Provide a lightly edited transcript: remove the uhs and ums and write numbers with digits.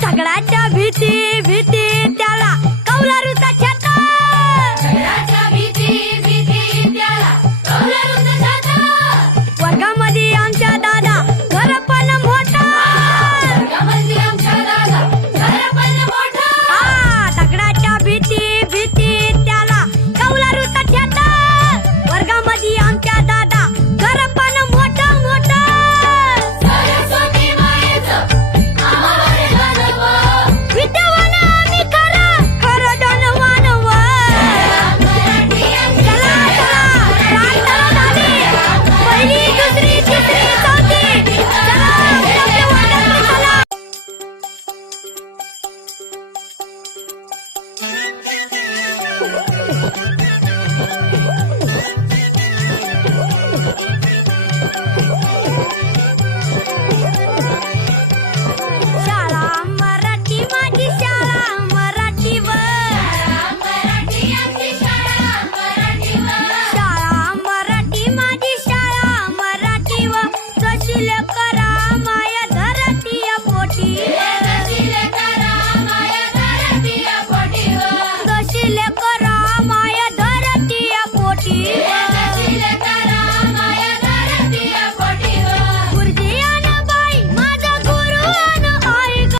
झगडाच्या भीती भीती त्याला कौलारूचा छाता, झगडाच्या भीती भीती त्याला कौलारूचा छाता. वर्गामध्ये आमच्या दादा घर पण मोठा, वर्गामध्ये आमच्या दादा घर पण मोठा. झगडाच्या भीती भीती त्याला कौलारूचा छाता, वर्गामध्ये आमच्या दादा घर पण मोठा मोठा. सरस्वती मायेचं आम्हावर गाणं, विद्यावान आम्ही खरं खरं धनवान व. मराठी आमची चला चला प्रार्थना झाली, पहिली दुसरी तिसरी चौथी, चला चौथी वर्गात चला.